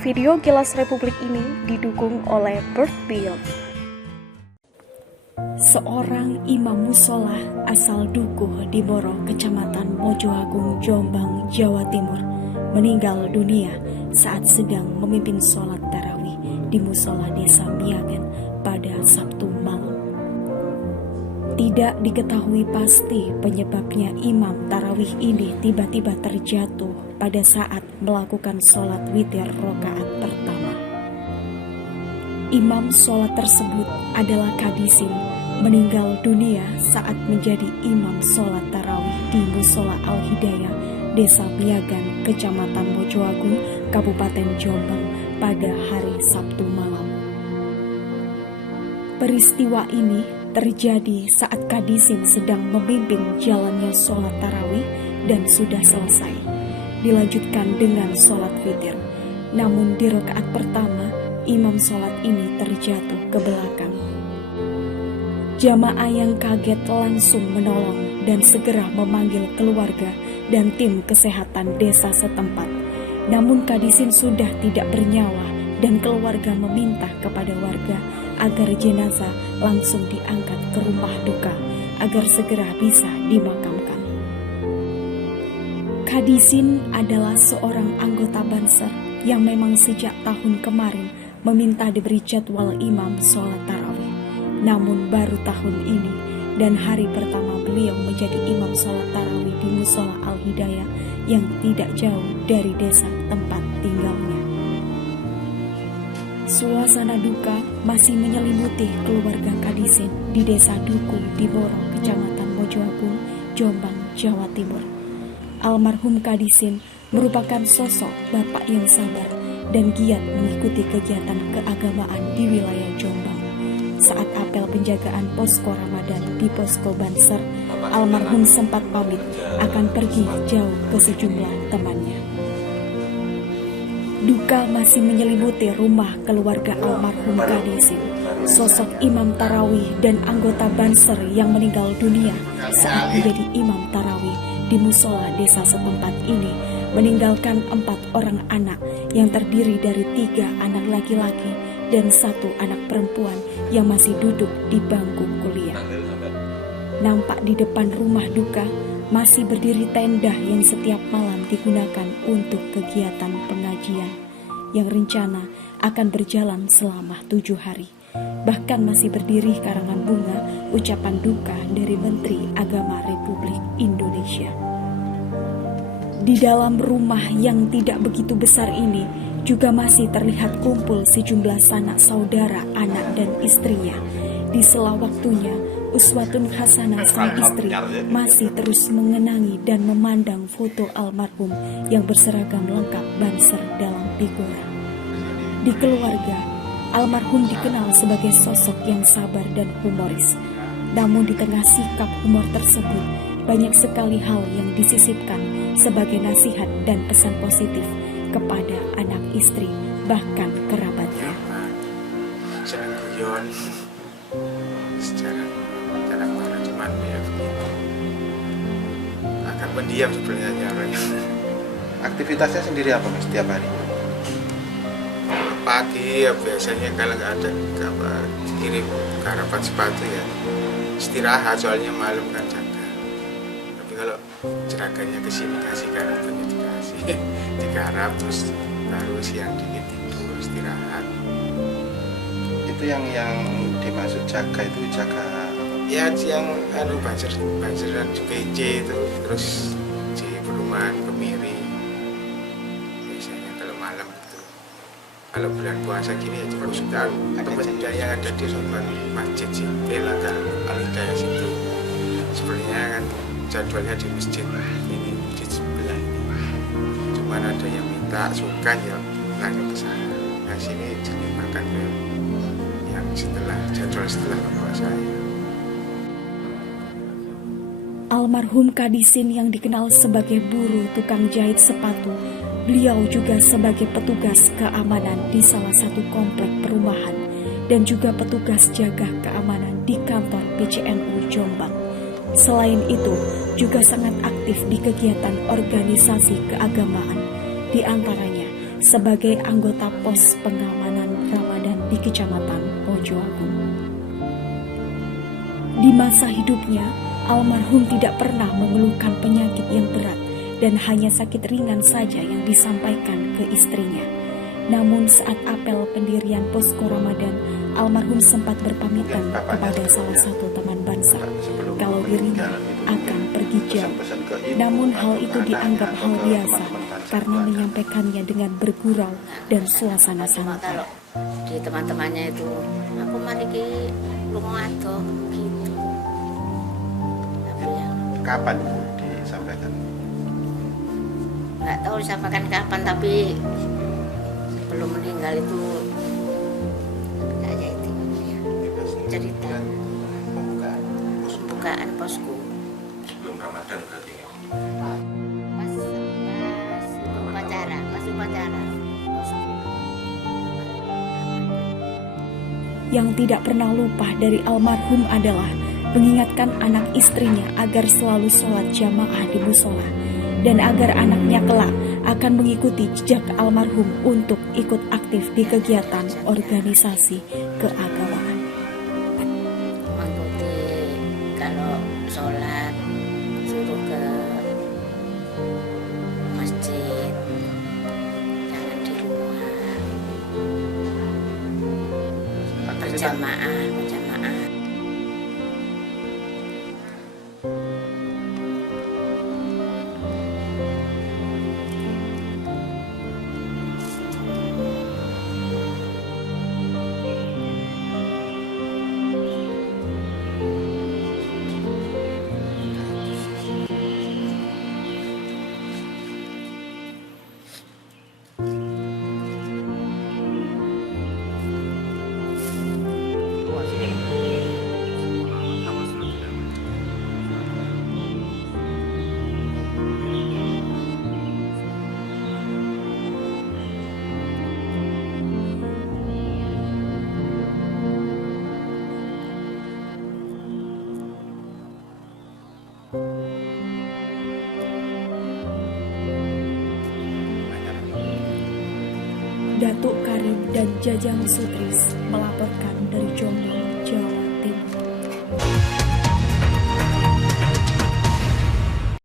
Video Kilas Republik ini didukung oleh Bird Beyond. Seorang imam musola asal Dukuh di Boro, Kecamatan Mojoagung, Jombang, Jawa Timur, meninggal dunia saat sedang memimpin sholat tarawih di musola desa Miagen pada Sabtu malam. Tidak diketahui pasti penyebabnya imam tarawih ini tiba-tiba terjatuh pada saat melakukan sholat witir rakaat pertama. Imam sholat tersebut adalah Kadisin, meninggal dunia saat menjadi imam sholat tarawih di Musola Al-Hidayah, Desa Miagen, Kecamatan Mojoagung, Kabupaten Jombang pada hari Sabtu malam. Peristiwa ini terjadi saat Kadisin sedang memimpin jalannya sholat tarawih dan sudah selesai. Dilanjutkan dengan sholat witir. Namun di rakaat pertama, imam sholat ini terjatuh ke belakang. Jamaah yang kaget langsung menolong dan segera memanggil keluarga dan tim kesehatan desa setempat. Namun Kadisin sudah tidak bernyawa dan keluarga meminta kepada warga agar jenazah langsung diangkat ke rumah duka agar segera bisa dimakamkan. Kadisin adalah seorang anggota Banser yang memang sejak tahun kemarin meminta diberi jadwal imam sholat tarawih. Namun baru tahun ini dan hari pertama beliau menjadi imam sholat tarawih di Musola Al-Hidayah yang tidak jauh dari desa tempat tinggalnya. Suasana duka masih menyelimuti keluarga Kadisin di desa Dukuh di Boro, Kecamatan Mojoagung, Jombang, Jawa Timur. Almarhum Kadisin merupakan sosok bapak yang sabar dan giat mengikuti kegiatan keagamaan di wilayah Jombang. Saat apel penjagaan posko Ramadan di posko Banser, almarhum sempat pamit akan pergi jauh ke sejumlah temannya. Duka masih menyelimuti rumah keluarga almarhum Kadisin, sosok imam tarawih dan anggota Banser yang meninggal dunia saat menjadi imam tarawih di musola desa setempat ini, meninggalkan 4 orang anak yang terdiri dari 3 anak laki-laki dan 1 anak perempuan yang masih duduk di bangku kuliah. Nampak di depan rumah duka masih berdiri tenda yang setiap malam digunakan untuk kegiatan pengajian yang rencana akan berjalan selama 7 hari. Bahkan masih berdiri karangan bunga ucapan duka dari Menteri Agama Republik Indonesia. Di dalam rumah yang tidak begitu besar ini juga masih terlihat kumpul sejumlah sanak saudara, anak dan istrinya. Di sela waktunya, Uswatun Hasanah sang istri masih terus mengenangi dan memandang foto almarhum yang berseragam lengkap Banser dalam figura. Di keluarga, almarhum dikenal sebagai sosok yang sabar dan humoris. Namun di tengah sikap humor tersebut, banyak sekali hal yang disisipkan sebagai nasihat dan pesan positif kepada anak istri, bahkan kerabatnya. Senang guyon, secara cuman ya begitu. Akan pendiam sebenarnya orangnya. Aktivitasnya sendiri apa mas setiap hari? Pagi ya biasanya kalau nggak ada kabar kirim garapan sepatu ya istirahat, soalnya malam kan jaga. Tapi kalau jeraganya kesini kasih garapannya dikasih digarap, terus baru siang dikit tidur istirahat. Itu yang dimaksud jaga itu jaga ya yang banseran di PC itu, terus di perumahan Kemiri biasanya kalau malam gitu. Kalau bulan puasa gini ya cuma sudah teman-teman yang ada di sopan masjid Sipil agak Al-Hidayah situ. Sebenarnya kan jadwalnya di masjid ini di sebelah ini, cuman ada yang minta sukan ya langsung ke sana. Nah sini dimakan ke yang setelah jadwal setelah puasa ya. Almarhum Kadisin yang dikenal sebagai buruh tukang jahit sepatu, beliau juga sebagai petugas keamanan di salah satu komplek perumahan dan juga petugas jaga keamanan di kantor PCNU Jombang. Selain itu, juga sangat aktif di kegiatan organisasi keagamaan, di antaranya sebagai anggota pos pengamanan Ramadan di Kecamatan Mojoagung. Di masa hidupnya, almarhum tidak pernah mengeluhkan penyakit yang berat dan hanya sakit ringan saja yang disampaikan ke istrinya. Namun saat apel pendirian posko Ramadan, almarhum sempat berpamitan kepada salah satu teman bansa kalau dirinya akan pergi jauh. Namun hal itu dianggap hal biasa karena menyampaikannya dengan bergurau dan suasana santai. Kalau di teman-temannya itu, aku mari ki lunga adoh gitu. Tapi yang Kapan Bu disampaikan? nggak tahu disampaikan kapan, tapi sebelum meninggal itu saya itu ya, cerita pembukaan posku Sebelum Ramadan berarti ya? pas upacara posku. Yang tidak pernah lupa dari almarhum adalah mengingatkan anak istrinya agar selalu sholat jamaah di musola dan agar anaknya kelak akan mengikuti jejak almarhum untuk ikut aktif di kegiatan organisasi keagamaan. Mengikuti kalau sholat suruh ke masjid, jangan di luar, berjamaah. Datuk Karim dan Jajang Sutris melaporkan dari Jombang.